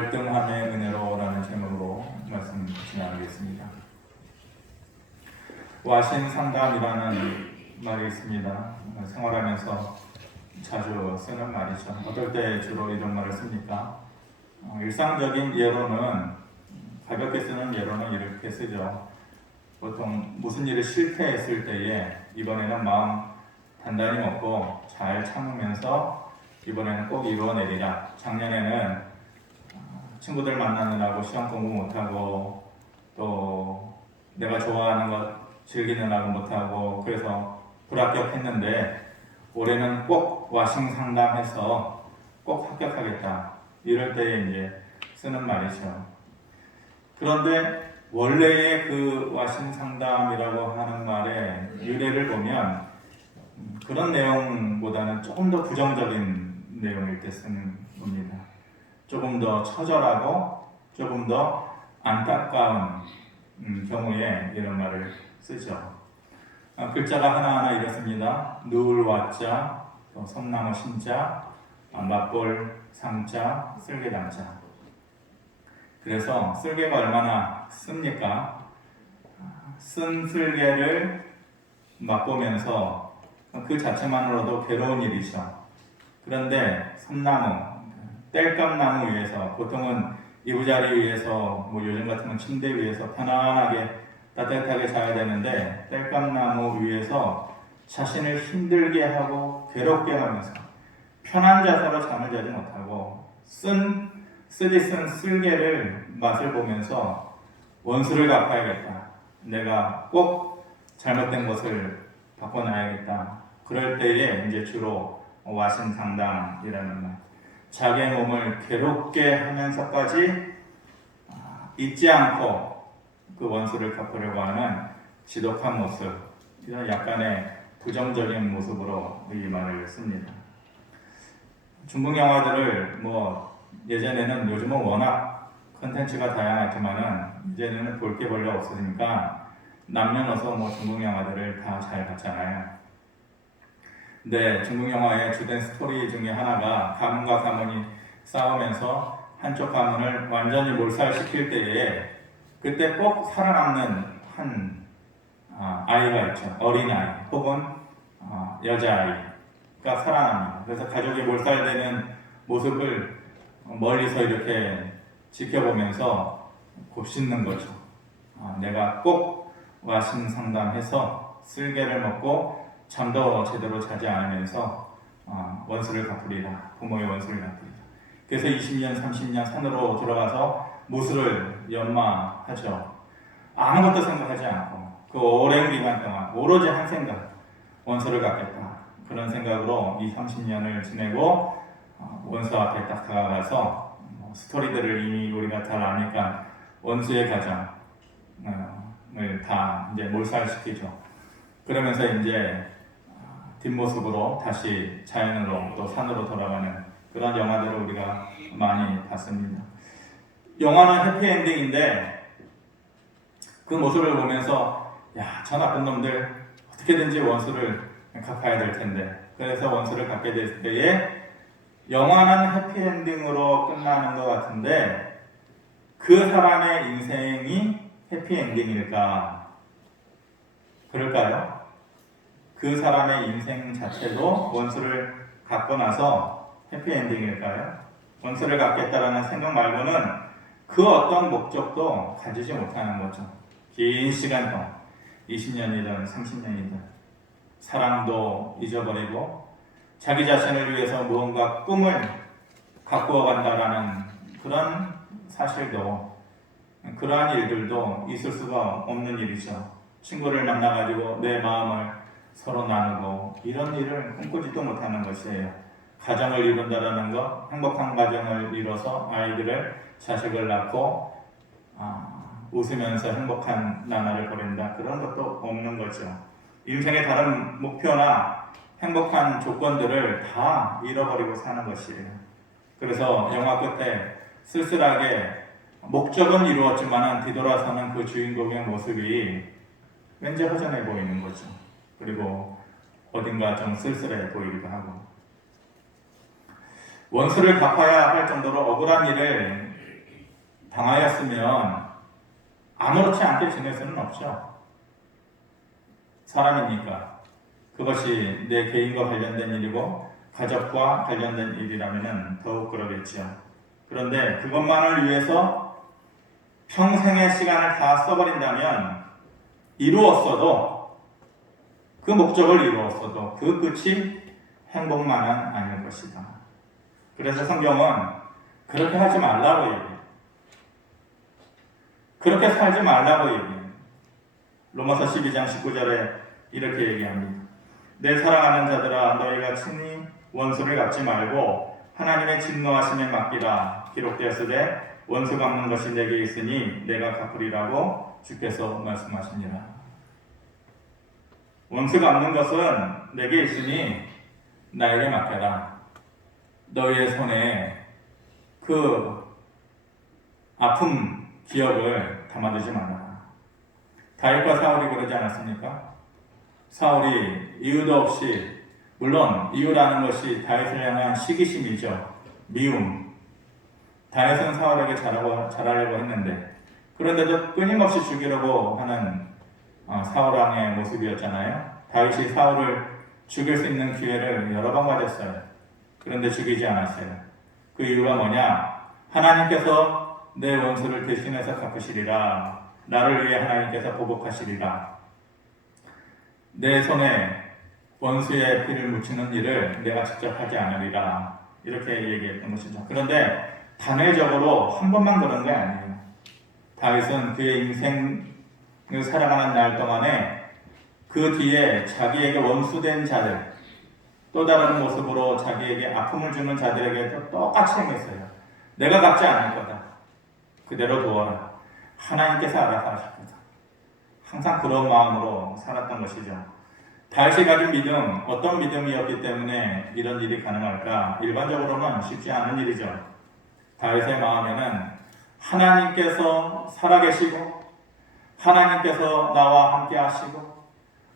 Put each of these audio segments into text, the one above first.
월등함의 은혜로라는 제목으로 말씀 나누겠습니다. 와신 상담이라는 말이 있습니다. 생활하면서 자주 쓰는 말이죠. 어떨 때 주로 이런 말을 씁니까? 일상적인 예로는, 가볍게 쓰는 예로는 이렇게 쓰죠. 보통 무슨 일을 실패했을 때에 이번에는 마음 단단히 먹고 잘 참으면서 이번에는 꼭 이루어내리라. 작년에는 친구들 만나느라고 시험 공부 못하고 또 내가 좋아하는 것 즐기느라고 못하고 그래서 불합격했는데 올해는 꼭 와싱 상담해서 꼭 합격하겠다. 이럴 때에 이제 쓰는 말이죠. 그런데 원래의 그 와싱 상담이라고 하는 말의 유래를 보면 그런 내용보다는 조금 더 부정적인 내용일 때 쓰는 겁니다. 조금 더 처절하고 조금 더 안타까운 경우에 이런 말을 쓰죠. 글자가 하나하나 이렇습니다. 누울 와자, 섬나무 신자, 맛볼 상자, 쓸개당자. 그래서 쓸개가 얼마나 씁니까? 쓴 쓸개를 맛보면서 그 자체만으로도 괴로운 일이죠. 그런데 섬나무, 땔감나무 위에서, 보통은 이부자리 위에서, 요즘 같으면 침대 위에서 편안하게 따뜻하게 자야 되는데 땔감나무 위에서 자신을 힘들게 하고 괴롭게 하면서 편한 자세로 잠을 자지 못하고 쓰디 쓴 쓸개를 맛을 보면서 원수를 갚아야겠다. 내가 꼭 잘못된 것을 바꿔놔야겠다. 그럴 때에 이제 주로 와신 상담이라는 말. 자기의 몸을 괴롭게 하면서까지 잊지 않고 그 원수를 갚으려고 하는 지독한 모습, 이런 약간의 부정적인 모습으로 이 말을 씁니다. 중국 영화들을 예전에는, 요즘은 워낙 컨텐츠가 다양하지만은 이제는 볼 게 별로 없으니까 남녀노소 중국 영화들을 다 잘 봤잖아요. 근데 중국 영화의 주된 스토리 중에 하나가 가문과 가문이 싸우면서 한쪽 가문을 완전히 몰살시킬 때에 그때 꼭 살아남는 한 아이가 있죠. 어린아이 혹은 여자아이가 살아납니다. 그래서 가족이 몰살되는 모습을 멀리서 이렇게 지켜보면서 곱씹는 거죠. 내가 꼭 와신 상담해서 쓸개를 먹고 잠도 제대로 자지 않으면서 원수를 갚으리라. 부모의 원수를 갚으리라. 그래서 20년, 30년 산으로 들어가서 무술을 연마하죠. 아무것도 생각하지 않고 그 오랜 기간 동안 오로지 한 생각, 원수를 갚겠다. 그런 생각으로 20, 30년을 지내고 원수 앞에 딱 다가가서 스토리들을 이미 우리가 잘 아니까 원수의 가정을 다 이제 몰살시키죠. 그러면서 이제 뒷모습으로 다시 자연으로 또 산으로 돌아가는 그런 영화들을 우리가 많이 봤습니다. 영화는 해피엔딩인데 그 모습을 보면서 저 나쁜 놈들 어떻게든지 원수를 갚아야 될 텐데, 그래서 원수를 갚게 될 때에 영화는 해피엔딩으로 끝나는 것 같은데 그 사람의 인생이 해피엔딩일까? 그럴까요? 그 사람의 인생 자체도 원수를 갚고 나서 해피엔딩일까요? 원수를 갚겠다라는 생각 말고는 그 어떤 목적도 가지지 못하는 거죠. 긴 시간 동안 20년이든 30년이든 사랑도 잊어버리고 자기 자신을 위해서 무언가 꿈을 가꾸어 간다라는 그런 사실도, 그러한 일들도 있을 수가 없는 일이죠. 친구를 만나가지고 내 마음을 서로 나누고 이런 일을 꿈꾸지도 못하는 것이에요. 가정을 이룬다라는 것, 행복한 가정을 이뤄서 아이들을, 자식을 낳고 웃으면서 행복한 나날을 보낸다, 그런 것도 없는 거죠. 인생의 다른 목표나 행복한 조건들을 다 잃어버리고 사는 것이에요. 그래서 영화 끝에 쓸쓸하게 목적은 이루었지만 뒤돌아서는 그 주인공의 모습이 왠지 허전해 보이는 거죠. 그리고 어딘가 좀 쓸쓸해 보이기도 하고, 원수를 갚아야 할 정도로 억울한 일을 당하였으면 아무렇지 않게 지낼 수는 없죠. 사람이니까. 그것이 내 개인과 관련된 일이고 가족과 관련된 일이라면 더욱 그러겠죠. 그런데 그것만을 위해서 평생의 시간을 다 써버린다면 이루었어도 그 목적을 이루었어도 그 끝이 행복만은 아닐 것이다. 그래서 성경은 그렇게 하지 말라고 얘기해요. 그렇게 살지 말라고 얘기해요. 로마서 12장 19절에 이렇게 얘기합니다. 내 사랑하는 자들아 너희가 친히 원수를 갚지 말고 하나님의 진노하심에 맡기라. 기록되었으되 원수 갚는 것이 내게 있으니 내가 갚으리라고 주께서 말씀하시니라. 원수 갚는 것은 내게 있으니 나에게 맡겨라. 너희의 손에 그 아픔 기억을 담아두지 말아라. 다윗과 사울이 그러지 않았습니까? 사울이 이유도 없이, 물론 이유라는 것이 다윗을 향한 시기심이죠. 미움. 다윗은 사울에게 잘하려고 했는데, 그런데도 끊임없이 죽이려고 하는 사울 왕의 모습이었잖아요. 다윗이 사울을 죽일 수 있는 기회를 여러 번 가졌어요. 그런데 죽이지 않았어요. 그 이유가 뭐냐? 하나님께서 내 원수를 대신해서 갚으시리라. 나를 위해 하나님께서 보복하시리라. 내 손에 원수의 피를 묻히는 일을 내가 직접 하지 않으리라. 이렇게 얘기했던 것이죠. 그런데 단회적으로 한 번만 그런 게 아니에요. 다윗은 그의 인생을 살아가는 날 동안에 그 뒤에 자기에게 원수된 자들, 또 다른 모습으로 자기에게 아픔을 주는 자들에게 똑같이 행했어요. 내가 갚지 않을 거다. 그대로 두어라. 하나님께서 알아서 하실 거다. 항상 그런 마음으로 살았던 것이죠. 다윗이 가진 믿음, 어떤 믿음이었기 때문에 이런 일이 가능할까? 일반적으로는 쉽지 않은 일이죠. 다윗의 마음에는 하나님께서 살아계시고 하나님께서 나와 함께 하시고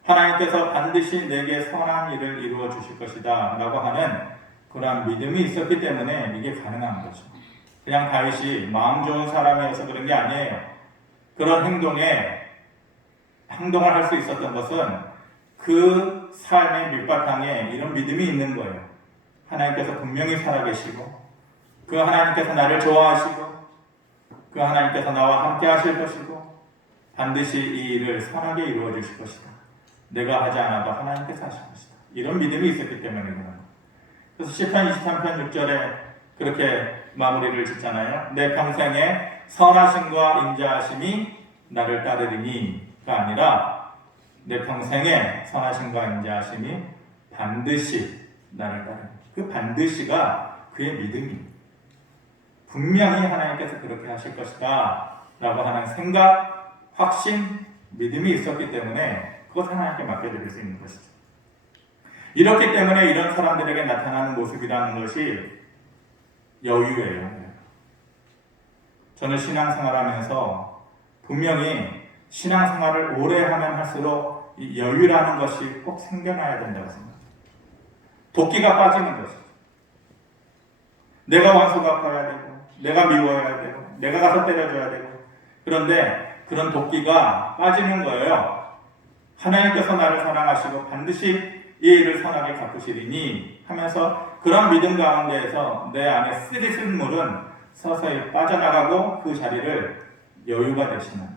하나님께서 반드시 내게 선한 일을 이루어 주실 것이다 라고 하는 그런 믿음이 있었기 때문에 이게 가능한 거죠. 그냥 다윗이 마음 좋은 사람이어서 그런 게 아니에요. 그런 행동을 할 수 있었던 것은 그 삶의 밑바탕에 이런 믿음이 있는 거예요. 하나님께서 분명히 살아계시고 그 하나님께서 나를 좋아하시고 그 하나님께서 나와 함께 하실 것이고 반드시 이 일을 선하게 이루어 주실 것이다. 내가 하지 않아도 하나님께서 하실 것이다. 이런 믿음이 있었기 때문입니다. 그래서 시편 23편 6절에 그렇게 마무리를 짓잖아요. 내 평생에 선하심과 인자하심이 나를 따르리니가 아니라 내 평생에 선하심과 인자하심이 반드시 나를 따르니. 그 반드시가 그의 믿음입니다. 분명히 하나님께서 그렇게 하실 것이다 라고 하는 생각, 확신, 믿음이 있었기 때문에 그것 하나님께 맡겨드릴 수 있는 것이죠. 이렇기 때문에 이런 사람들에게 나타나는 모습이라는 것이 여유예요. 저는 신앙생활하면서 분명히 신앙생활을 오래 하면 할수록 이 여유라는 것이 꼭 생겨나야 된다고 생각합니다. 도끼가 빠지는 것이죠. 내가 원수 갚아야 되고 내가 미워야 되고 내가 가서 때려줘야 되고 그런데 그런 도끼가 빠지는 거예요. 하나님께서 나를 사랑하시고 반드시 이 일을 선하게 갚으시리니 하면서 그런 믿음 가운데에서 내 안에 쓰리쓴 물은 서서히 빠져나가고 그 자리를 여유가 되시는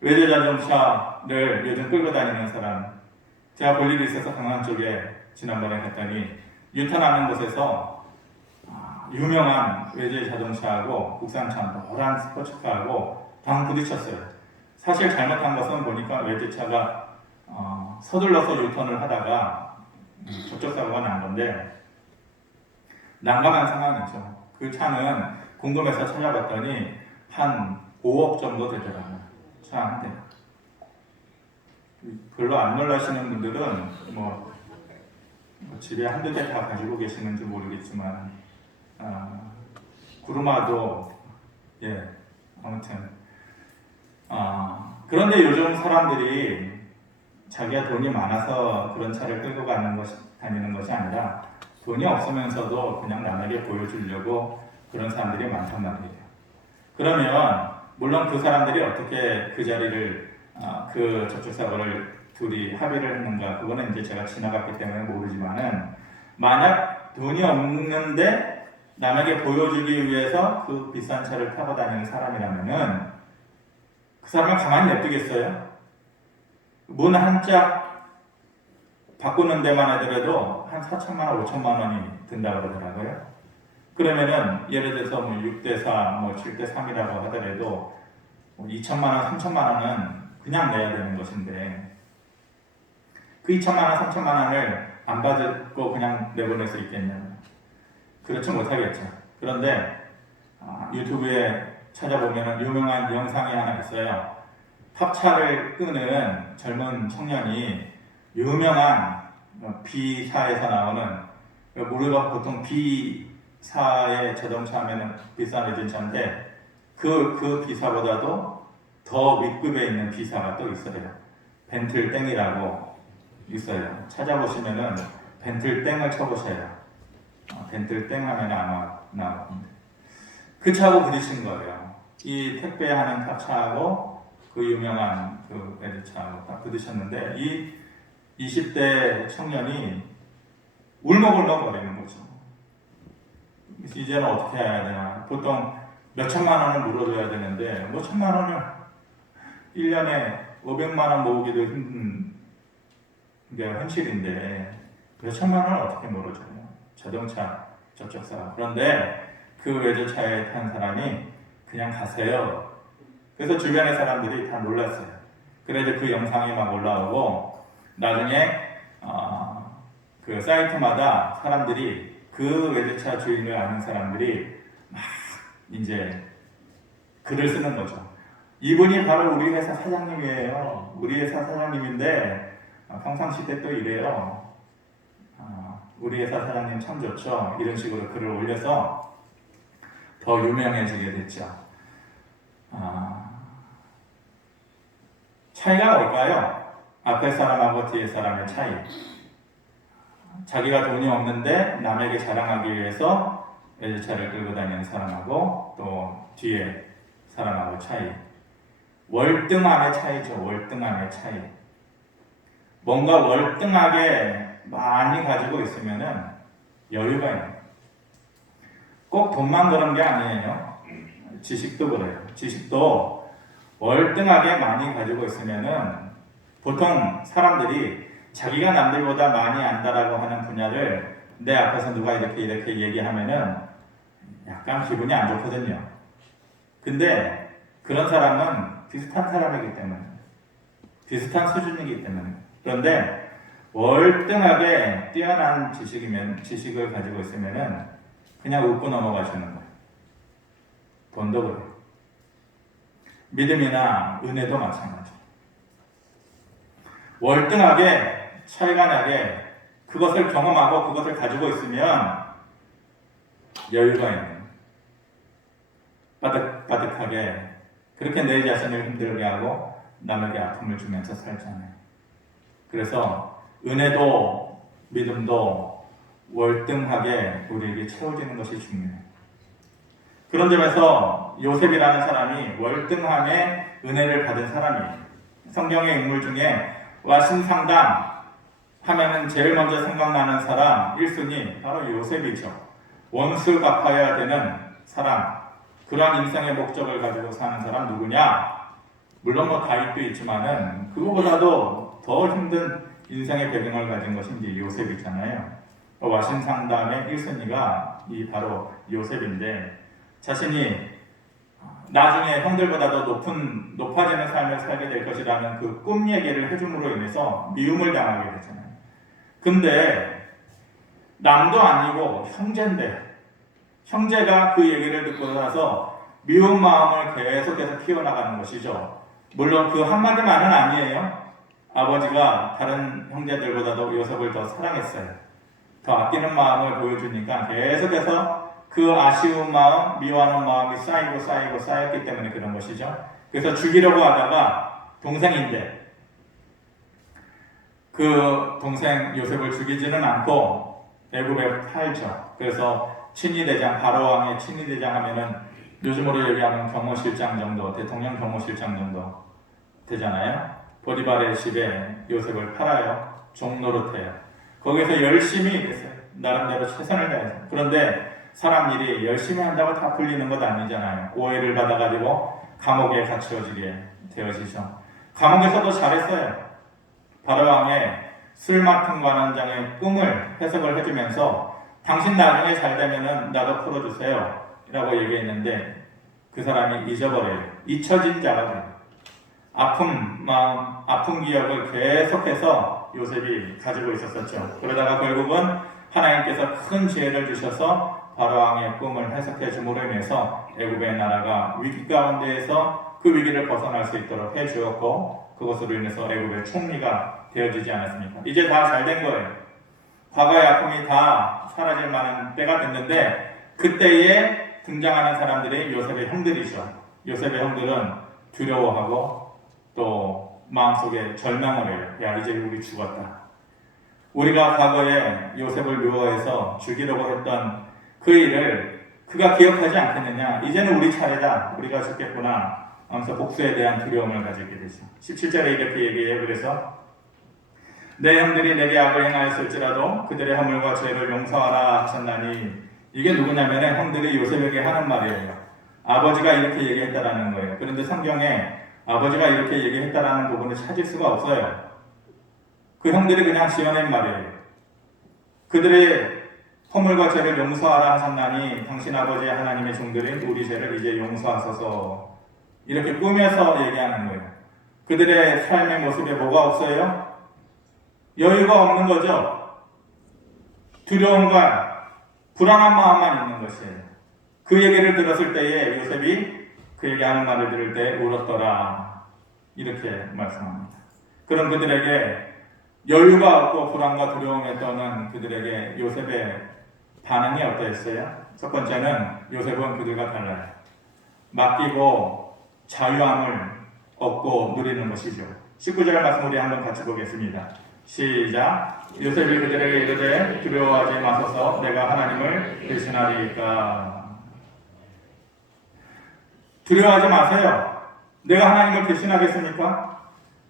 외제 자동차를 요즘 끌고 다니는 사람, 제가 볼 일이 있어서 강남 쪽에 지난번에 갔더니 유턴하는 곳에서 유명한 외제 자동차하고 국산차 노란 스포츠카하고 방 부딪혔어요. 사실 잘못한 것은 보니까 외제차가 서둘러서 유턴을 하다가 접촉 사고가 난 건데 난감한 상황이죠. 그 차는 궁금해서 찾아봤더니 한 5억 정도 되더라고요. 차 한 대. 별로 안 놀라시는 분들은 뭐 집에 한두 대 다 가지고 계시는지 모르겠지만 구르마도 아무튼 그런데 요즘 사람들이 자기가 돈이 많아서 그런 차를 끌고 다니는 것이 아니라 돈이 없으면서도 그냥 남에게 보여주려고 그런 사람들이 많단 말이에요. 그러면 물론 그 사람들이 어떻게 그 자리를 그 접촉사고를 둘이 합의를 했는가 그거는 이제 제가 지나갔기 때문에 모르지만은 만약 돈이 없는데 남에게 보여주기 위해서 그 비싼 차를 타고 다니는 사람이라면은 그 사람을 가만히 냅두겠어요? 문 한 짝 바꾸는 데만 하더라도 한 4천만 원, 5천만 원이 든다고 그러더라고요. 그러면은 예를 들어서 뭐 6대4, 뭐 7대3이라고 하더라도 2천만 원, 3천만 원은 그냥 내야 되는 것인데 그 2천만 원, 3천만 원을 안 받고 그냥 내보낼 수 있겠냐고요. 그렇지 못하겠죠. 그런데 유튜브에 찾아보면 유명한 영상이 하나 있어요. 탑차를 끄는 젊은 청년이 유명한 B사에서 나오는 우리가 보통 B사의 자동차 하면 비싼 외제차인데 그 B사보다도 더 윗급에 있는 B사가 또 있어요. 벤틀땡이라고 있어요. 찾아보시면은 벤틀땡을 쳐보세요. 벤틀땡 하면 아마 나옵니다. 그 차하고 부딪힌 거예요. 이 택배하는 탑차하고 그 유명한 그 외제차하고 딱 부딪혔는데 이 20대 청년이 울먹울먹 거리는 거죠. 이제는 어떻게 해야 되나. 보통 몇 천만 원을 물어줘야 되는데 뭐 천만 원을 1년에 500만 원 모으기도 힘든 게 현실인데 몇 천만 원을 어떻게 물어줘요. 자동차 접촉사. 그런데 그 외제차에 탄 사람이 그냥 가세요. 그래서 주변의 사람들이 다 놀랐어요. 그래서 그 영상이 막 올라오고 나중에 그 사이트마다 사람들이 그 외제차 주인을 아는 사람들이 막 이제 글을 쓰는 거죠. 이분이 바로 우리 회사 사장님이에요. 우리 회사 사장님인데 평상시 때 또 이래요. 우리 회사 사장님 참 좋죠. 이런 식으로 글을 올려서 더 유명해지게 됐죠. 차이가 뭘까요? 앞에 사람하고 뒤에 사람의 차이. 자기가 돈이 없는데 남에게 자랑하기 위해서 외제차를 끌고 다니는 사람하고 또 뒤에 사람하고 차이. 월등함의 차이죠. 월등함의 차이. 뭔가 월등하게 많이 가지고 있으면은 여유가 있는. 꼭 돈만 그런 게 아니에요. 지식도 그래요. 지식도 월등하게 많이 가지고 있으면은 보통 사람들이 자기가 남들보다 많이 안다라고 하는 분야를 내 앞에서 누가 이렇게 얘기하면은 약간 기분이 안 좋거든요. 근데 그런 사람은 비슷한 사람이기 때문에, 비슷한 수준이기 때문에. 그런데 월등하게 뛰어난 지식을 가지고 있으면은 그냥 웃고 넘어가시는 거예요. 돈도 그래요. 믿음이나 은혜도 마찬가지. 월등하게 차이가 나게 그것을 경험하고 그것을 가지고 있으면 여유가 있는, 바득바득하게 그렇게 내 자신을 힘들게 하고 남에게 아픔을 주면서 살잖아요. 그래서 은혜도 믿음도 월등하게 우리에게 채워지는 것이 중요해요. 그런 점에서 요셉이라는 사람이 월등함의 은혜를 받은 사람이에요. 성경의 인물 중에 와신상담 하면은 제일 먼저 생각나는 사람 1순위 바로 요셉이죠. 원수 갚아야 되는 사람, 그러한 인생의 목적을 가지고 사는 사람 누구냐? 물론 뭐 다윗도 있지만은 그거보다도 더 힘든 인생의 배경을 가진 것이 이제 요셉이잖아요. 와신상담의 1순위가 이 바로 요셉인데 자신이 나중에 형들보다도 높아지는 삶을 살게 될 것이라는 그 꿈 얘기를 해줌으로 인해서 미움을 당하게 되잖아요. 근데 남도 아니고 형제인데 형제가 그 얘기를 듣고 나서 미운 마음을 계속해서 키워나가는 것이죠. 물론 그 한마디만은 아니에요. 아버지가 다른 형제들보다도 요셉을 더 사랑했어요. 더 아끼는 마음을 보여주니까 계속해서 그 아쉬운 마음, 미워하는 마음이 쌓였기 때문에 그런 것이죠. 그래서 죽이려고 하다가 동생인데 그 동생 요셉을 죽이지는 않고 애굽에 팔죠. 그래서 친위대장, 바로왕의 친위대장 하면은 요즘으로 얘기하면 경호실장 정도, 대통령 경호실장 정도 되잖아요. 보디발의 집에 요셉을 팔아요. 종노릇해요. 거기서 열심히 일했어요. 나름대로 최선을 다해서. 그런데 사람 일이 열심히 한다고 다 풀리는 것 아니잖아요. 오해를 받아가지고 감옥에 갇혀지게 되어지죠. 감옥에서도 잘했어요. 바로왕의 술 맡은 관원장의 꿈을 해석을 해주면서 당신 나중에 잘 되면은 나도 풀어주세요 라고 얘기했는데 그 사람이 잊어버려요. 잊혀진 자가 돼요. 아픈 마음, 아픈 기억을 계속해서 요셉이 가지고 있었었죠. 그러다가 결국은 하나님께서 큰 지혜를 주셔서 바로왕의 꿈을 해석해 줌으로 인해서 애굽의 나라가 위기 가운데에서 그 위기를 벗어날 수 있도록 해 주었고 그것으로 인해서 애굽의 총리가 되어지지 않았습니까? 이제 다 잘 된 거예요. 과거의 아픔이 다 사라질 만한 때가 됐는데 그때에 등장하는 사람들이 요셉의 형들이죠. 요셉의 형들은 두려워하고 또 마음속에 절망을 해요. 야, 이제 우리 죽었다. 우리가 과거에 요셉을 묘해서 죽이려고 했던 그 일을 그가 기억하지 않겠느냐. 이제는 우리 차례다. 우리가 죽겠구나. 하면서 복수에 대한 두려움을 가지게 되죠. 17절에 이렇게 얘기해요. 그래서 내 형들이 내게 악을 행하였을지라도 그들의 허물과 죄를 용서하라 하셨나니 이게 누구냐면 형들이 요셉에게 하는 말이에요. 아버지가 이렇게 얘기했다라는 거예요. 그런데 성경에 아버지가 이렇게 얘기했다라는 부분을 찾을 수가 없어요. 그 형들이 그냥 지어낸 말이에요. 그들의 허물과 죄를 용서하라 하셨나니 당신 아버지 하나님의 종들인 우리 죄를 이제 용서하소서 이렇게 꾸며서 얘기하는 거예요. 그들의 삶의 모습에 뭐가 없어요? 여유가 없는 거죠. 두려움과 불안한 마음만 있는 것이에요. 그 얘기를 들었을 때에 요셉이 그 얘기하는 말을 들을 때 울었더라 이렇게 말씀합니다. 그런 그들에게 여유가 없고 불안과 두려움에 떠는 그들에게 요셉의 반응이 어떠했어요? 첫 번째는 요셉은 그들과 달라요. 맡기고 자유함을 얻고 누리는 것이죠. 19절 말씀 우리 한번 같이 보겠습니다. 시작. 요셉이 그들에게 이르되 두려워하지 마소서 내가 하나님을 대신하리이까. 두려워하지 마세요. 내가 하나님을 대신하겠습니까?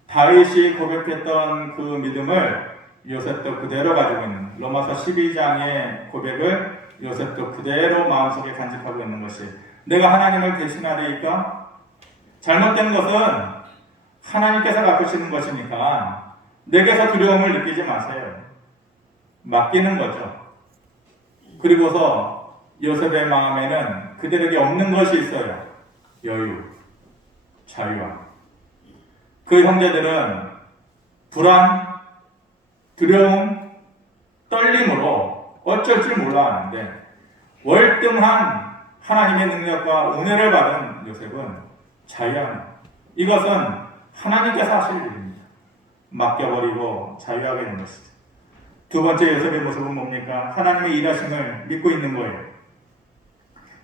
다윗이 고백했던 그 믿음을 요셉도 그대로 가지고 있는 로마서 12장의 고백을 요셉도 그대로 마음속에 간직하고 있는 것이 내가 하나님을 대신하리이까? 잘못된 것은 하나님께서 갚으시는 것이니까 내게서 두려움을 느끼지 마세요. 맡기는 거죠. 그리고서 요셉의 마음에는 그들에게 없는 것이 있어요. 여유, 자유함. 그 형제들은 불안, 두려움, 떨림으로 어쩔 줄 몰라 하는데 월등한 하나님의 능력과 은혜를 받은 요셉은 자유함. 이것은 하나님께서 하실 일입니다. 맡겨버리고 자유하게 된 것이죠. 두 번째 요셉의 모습은 뭡니까? 하나님의 일하심을 믿고 있는 거예요.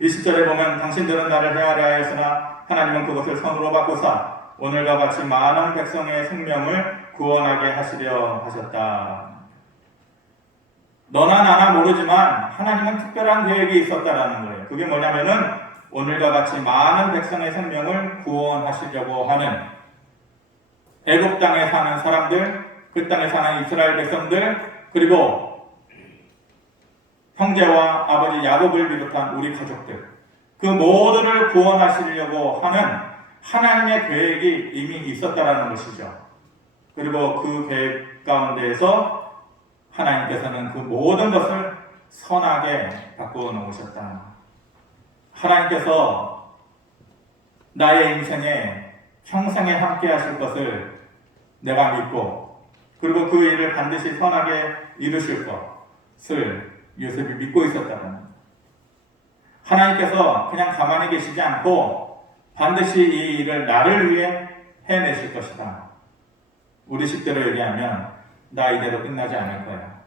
20절에 보면 당신들은 나를 헤아려 하였으나 하나님은 그것을 선으로 바꾸사 오늘과 같이 많은 백성의 생명을 구원하게 하시려 하셨다. 너나 나나 모르지만 하나님은 특별한 계획이 있었다라는 거예요. 그게 뭐냐면은 오늘과 같이 많은 백성의 생명을 구원하시려고 하는 애굽 땅에 사는 사람들, 그 땅에 사는 이스라엘 백성들, 그리고 형제와 아버지 야곱을 비롯한 우리 가족들, 그 모두를 구원하시려고 하는 하나님의 계획이 이미 있었다라는 것이죠. 그리고 그 계획 가운데에서 하나님께서는 그 모든 것을 선하게 바꾸어 놓으셨다. 하나님께서 나의 인생에 평생에 함께 하실 것을 내가 믿고 그리고 그 일을 반드시 선하게 이루실 것을 요셉이 믿고 있었다는 하나님께서 그냥 가만히 계시지 않고 반드시 이 일을 나를 위해 해내실 것이다. 우리 식대로 얘기하면 나 이대로 끝나지 않을 거야.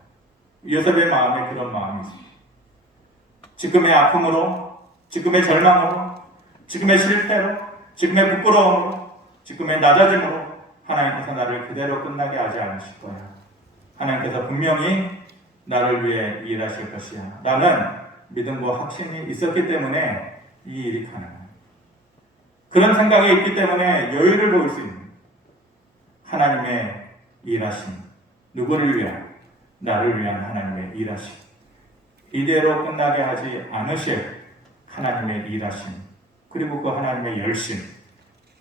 요셉의 마음에 그런 마음이 있습니다. 지금의 아픔으로, 지금의 절망으로, 지금의 실패로, 지금의 부끄러움으로, 지금의 낮아짐으로 하나님께서 나를 그대로 끝나게 하지 않으실 거야. 하나님께서 분명히 나를 위해 일하실 것이야. 나는 믿음과 확신이 있었기 때문에 이 일이 가능합니다. 그런 생각이 있기 때문에 여유를 보일 수 있는 하나님의 일하심, 누구를 위한? 나를 위한 하나님의 일하심, 이대로 끝나게 하지 않으실 하나님의 일하심, 그리고 그 하나님의 열심,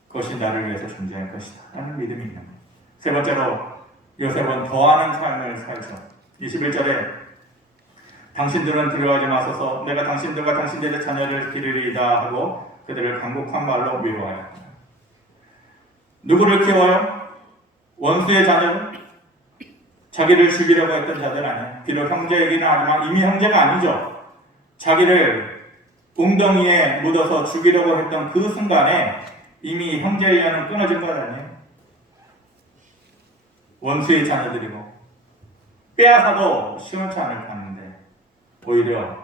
그것이 나를 위해서 존재할 것이다 라는 믿음이 있는 거예요. 세 번째로 요셉은 더하는 삶을 살죠. 21절에 당신들은 두려워하지 마소서, 내가 당신들과 당신들의 자녀를 기르리이다 하고 그들을 간곡한 말로 위로하였다. 누구를 키워요? 원수의 자녀를? 자기를 죽이려고 했던 자들 아니에요. 비록 형제이기는 하지만 이미 형제가 아니죠. 자기를 웅덩이에 묻어서 죽이려고 했던 그 순간에 이미 형제의 연은 끊어진 것 아니에요. 원수의 자녀들이고 빼앗아도 시원치 않을 탔는데 오히려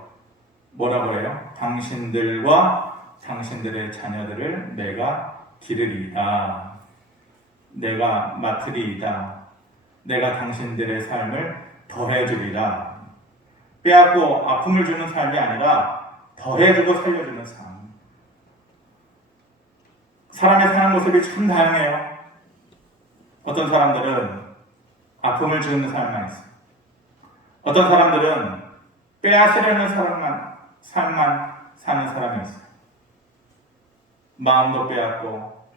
뭐라고 해요? 당신들과 당신들의 자녀들을 내가 기르리이다, 내가 맡으리이다, 내가 당신들의 삶을 더해주리라. 빼앗고 아픔을 주는 삶이 아니라 더해주고 살려주는 삶. 사람의 사는 모습이 참 다양해요. 어떤 사람들은 아픔을 주는 삶만 있어요. 어떤 사람들은 빼앗으려는 삶만 사는 사람이 있어요. 마음도 빼앗고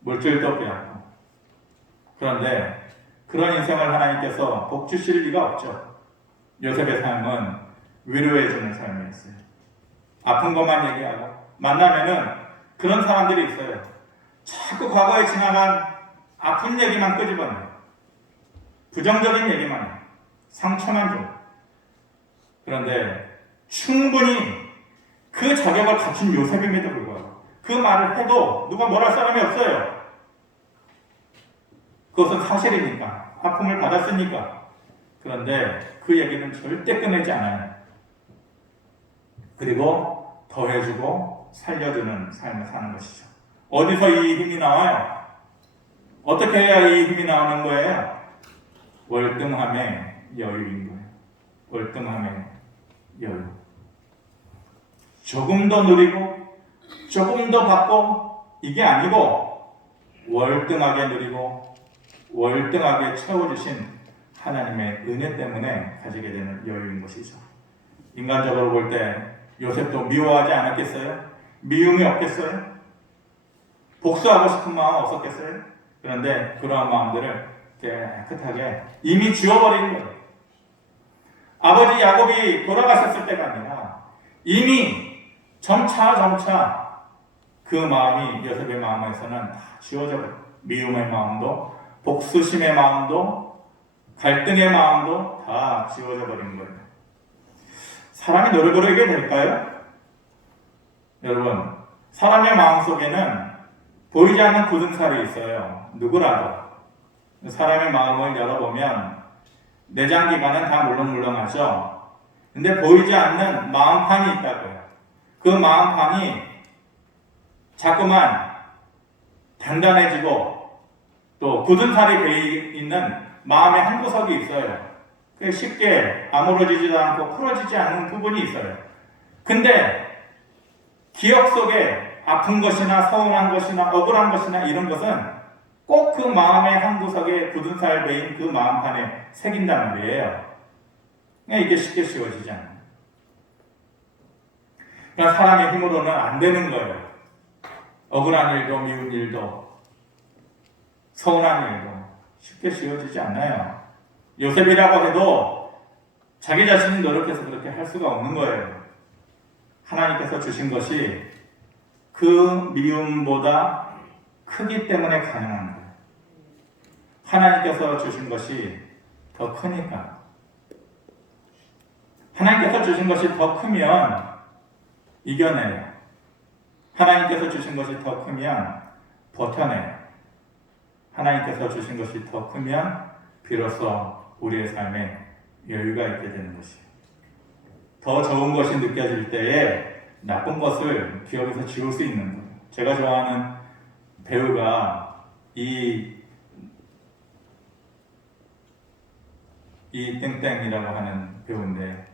물질도 빼앗고. 그런데 그런 인생을 하나님께서 복 주실 리가 없죠. 요셉의 삶은 위로해주는 삶이었어요. 아픈 것만 얘기하고 만나면은 그런 사람들이 있어요. 자꾸 과거에 지나간 아픈 얘기만 끄집어내요. 부정적인 얘기만 해요. 상처만 줘요. 그런데 충분히 그 자격을 갖춘 요셉임에도 불구하고 그 말을 해도 누가 뭘 할 사람이 없어요. 그것은 사실이니까. 아픔을 받았으니까. 그런데 그 얘기는 절대 끝내지 않아요. 그리고 더해주고 살려주는 삶을 사는 것이죠. 어디서 이 힘이 나와요? 어떻게 해야 이 힘이 나오는 거예요? 월등함의 여유인 거예요. 월등함의 여유. 조금 더 누리고 조금 더 받고 이게 아니고 월등하게 누리고 월등하게 채워주신 하나님의 은혜 때문에 가지게 되는 여유인 것이죠. 인간적으로 볼 때 요셉도 미워하지 않았겠어요? 미움이 없겠어요? 복수하고 싶은 마음 없었겠어요? 그런데 그러한 마음들을 깨끗하게 이미 지워버린 거예요. 아버지 야곱이 돌아가셨을 때가 아니라 이미 점차 그 마음이 요셉의 마음에서는 다 지워져 버려요. 미움의 마음도 복수심의 마음도 갈등의 마음도 다 지워져 버린 거예요. 사람이 노래 부르게 될까요? 여러분, 사람의 마음속에는 보이지 않는 굳은 살이 있어요. 누구라도. 사람의 마음을 열어보면 내장기관은 다 물렁물렁하죠. 근데 보이지 않는 마음판이 있다고요. 그 마음판이 자꾸만 단단해지고 또 굳은 살이 배어 있는 마음의 한 구석이 있어요. 쉽게 아물어지지도 않고 풀어지지 않는 부분이 있어요. 근데 기억 속에 아픈 것이나 서운한 것이나 억울한 것이나 이런 것은 꼭 그 마음의 한 구석에 굳은 살 배인 그 마음판에 새긴단 말이에요. 이게 쉽게 지워지지 않아요. 그러니까 사람의 힘으로는 안 되는 거예요. 억울한 일도 미운 일도 서운한 일도 쉽게 지워지지 않아요. 요셉이라고 해도 자기 자신이 노력해서 그렇게 할 수가 없는 거예요. 하나님께서 주신 것이 그 미움보다 크기 때문에 가능한 거예요. 하나님께서 주신 것이 더 크니까. 하나님께서 주신 것이 더 크면 이겨내요. 하나님께서 주신 것이 더 크면 버텨내요. 하나님께서 주신 것이 더 크면 비로소 우리의 삶에 여유가 있게 되는 것이에요. 더 좋은 것이 느껴질 때에 나쁜 것을 기억에서 지울 수 있는 거예요. 제가 좋아하는 배우가 이 땡땡이라고 하는 배우인데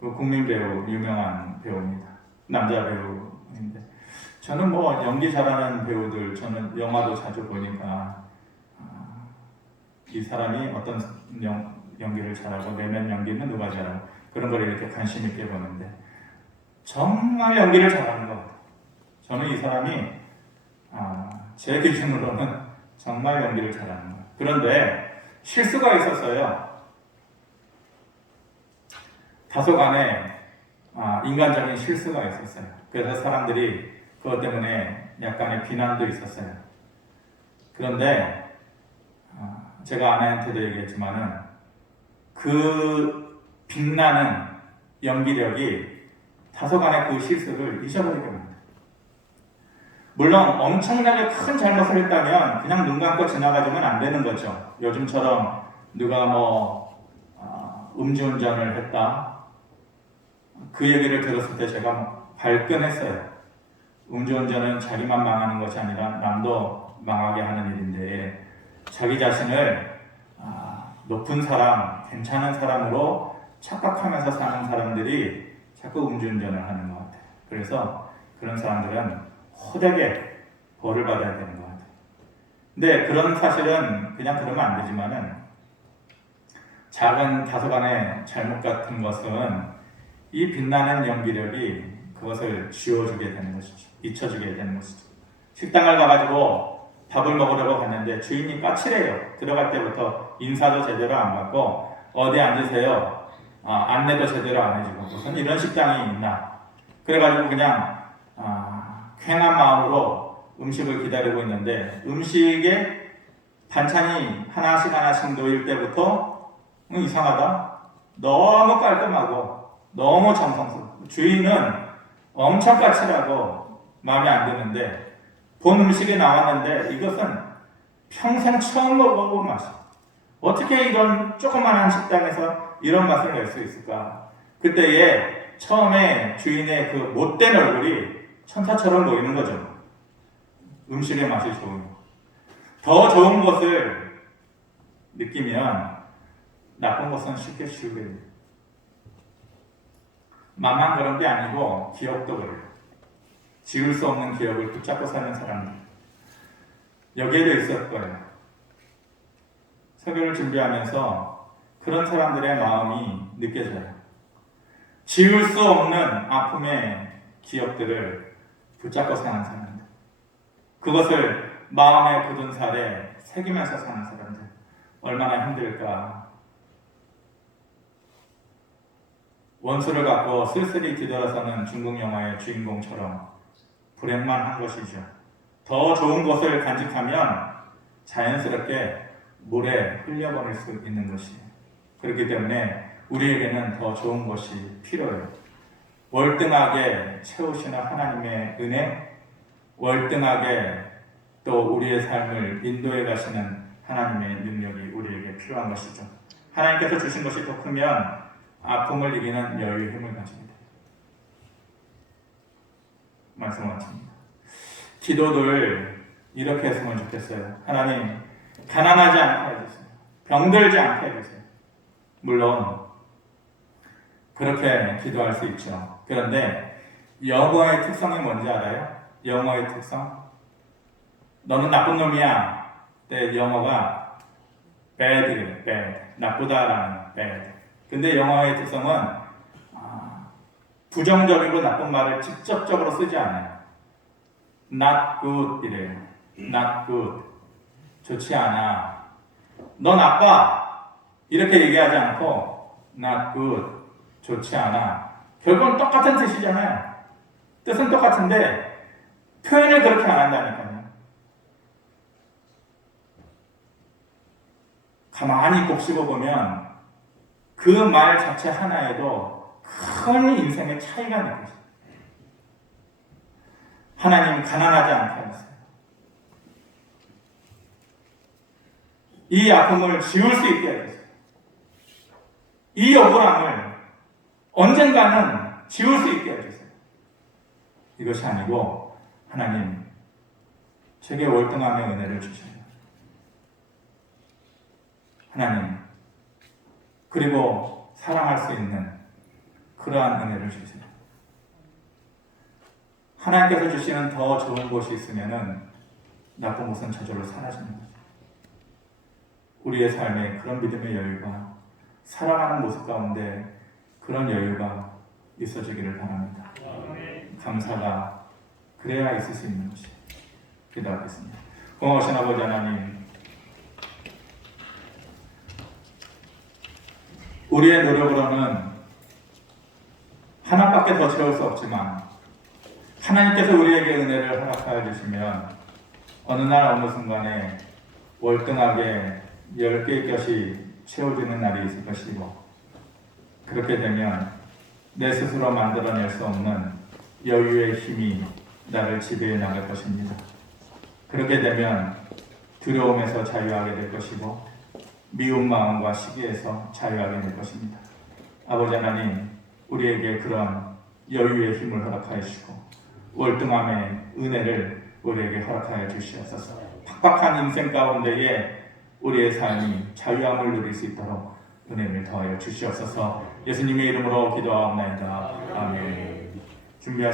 그 국민 배우, 유명한 배우입니다. 남자 배우인데 저는 뭐 연기 잘하는 배우들, 저는 영화도 자주 보니까 이 사람이 어떤 연기를 잘하고 내면 연기는 누가 잘하고 그런 걸 이렇게 관심 있게 보는데 정말 연기를 잘하는 것 같아요. 저는 이 사람이 제 기준으로는 정말 연기를 잘하는 거예요. 그런데 실수가 있었어요. 다소간에 인간적인 실수가 있었어요. 그래서 사람들이 그것 때문에 약간의 비난도 있었어요. 그런데 제가 아내한테도 얘기했지만은 그 빛나는 연기력이 다소간의 그 실수를 잊어버리게 만들어요. 물론 엄청나게 큰 잘못을 했다면 그냥 눈 감고 지나가주면 안 되는 거죠. 요즘처럼 누가 음주운전을 했다 그 얘기를 들었을 때 제가 발끈했어요. 음주운전은 자기만 망하는 것이 아니라 남도 망하게 하는 일인데 자기 자신을 높은 사람, 괜찮은 사람으로 착각하면서 사는 사람들이 자꾸 음주운전을 하는 것 같아요. 그래서 그런 사람들은 호되게 벌을 받아야 되는 것 같아요. 근데 그런 사실은 그냥 그러면 안 되지만은 작은 다소간의 잘못 같은 것은 이 빛나는 연기력이 그것을 지워주게 되는 것이죠. 잊혀주게 되는 것이죠. 식당을 가가지고 밥을 먹으려고 갔는데 주인이 까칠해요. 들어갈 때부터 인사도 제대로 안 받고 어디 앉으세요. 안내도 제대로 안 해주고 무슨 이런 식당이 있나. 그래가지고 그냥 쾌한 마음으로 음식을 기다리고 있는데 음식에 반찬이 하나씩 놓일 때부터 이상하다. 너무 깔끔하고 너무 정성스러워. 주인은 엄청 까칠하고 마음에 안 드는데 본 음식이 나왔는데 이것은 평생 처음 먹어본 맛이야. 어떻게 이런 조그만한 식당에서 이런 맛을 낼 수 있을까? 그때에 처음에 주인의 그 못된 얼굴이 천사처럼 보이는 거죠. 음식의 맛이 좋은 거. 더 좋은 것을 느끼면 나쁜 것은 쉽게 지우게 돼요. 맛만 그런 게 아니고 기억도 그래요. 지울 수 없는 기억을 붙잡고 사는 사람들. 여기에도 있을 거예요. 설교를 준비하면서 그런 사람들의 마음이 느껴져요. 지울 수 없는 아픔의 기억들을 붙잡고 사는 사람들. 그것을 마음의 굳은 살에 새기면서 사는 사람들. 얼마나 힘들까. 원수를 갖고 쓸쓸히 뒤돌아서는 중국 영화의 주인공처럼 불행만 한 것이죠. 더 좋은 것을 간직하면 자연스럽게 물에 흘려버릴 수 있는 것이에요. 그렇기 때문에 우리에게는 더 좋은 것이 필요해요. 월등하게 채우시는 하나님의 은혜, 월등하게 또 우리의 삶을 인도해 가시는 하나님의 능력이 우리에게 필요한 것이죠. 하나님께서 주신 것이 더 크면 아픔을 이기는 여유의 힘을 가집니다. 말씀 마칩니다. 기도를 이렇게 했으면 좋겠어요. 하나님, 가난하지 않게 해주세요. 병들지 않게 해주세요. 물론 그렇게 기도할 수 있죠. 그런데 영어의 특성이 뭔지 알아요? 영어의 특성? 너는 나쁜 놈이야. 때 영어가 bad이래요. bad. 나쁘다라는 bad. 근데 영어의 특성은 부정적이고 나쁜 말을 직접적으로 쓰지 않아요. not good 이래요. not good. 좋지 않아. 너 나빠. 이렇게 얘기하지 않고 not good. 좋지 않아. 결국은 똑같은 뜻이잖아요. 뜻은 똑같은데 표현을 그렇게 안 한다니까요. 가만히 곱씹어 보면 그 말 자체 하나에도 큰 인생의 차이가 느껴져요. 하나님 가난하지 않게 하세요. 이 아픔을 지울 수 있게 해주세요. 이 억울함을 언젠가는 지울 수 있게 해주세요. 이것이 아니고 하나님 제게 월등함의 은혜를 주셔요. 하나님 그리고 사랑할 수 있는 그러한 은혜를 주세요. 하나님께서 주시는 더 좋은 곳이 있으면은 나쁜 곳은 저절로 사라지는 거죠. 우리의 삶에 그런 믿음의 여유가, 살아가는 모습 가운데 그런 여유가 있어지기를 바랍니다. 감사가 그래야 있을 수 있는 것이. 기도하겠습니다. 고마우신 아버지 하나님, 우리의 노력으로는 하나밖에 더 채울 수 없지만 하나님께서 우리에게 은혜를 허락하여 주시면 어느 날 어느 순간에 월등하게 10개의 것이 채워지는 날이 있을 것이고, 그렇게 되면 내 스스로 만들어낼 수 없는 여유의 힘이 나를 지배해 나갈 것입니다. 그렇게 되면 두려움에서 자유하게 될 것이고 미운 마음과 시기에서 자유하게 될 것입니다. 아버지 하나님, 우리에게 그런 여유의 힘을 허락하여 주시고 월등함의 은혜를 우리에게 허락하여 주시옵소서. 팍팍한 인생 가운데에 우리의 삶이 자유함을 누릴 수 있도록 은혜를 더하여 주시옵소서. 예수님의 이름으로 기도하옵나이다. 아멘. 준비하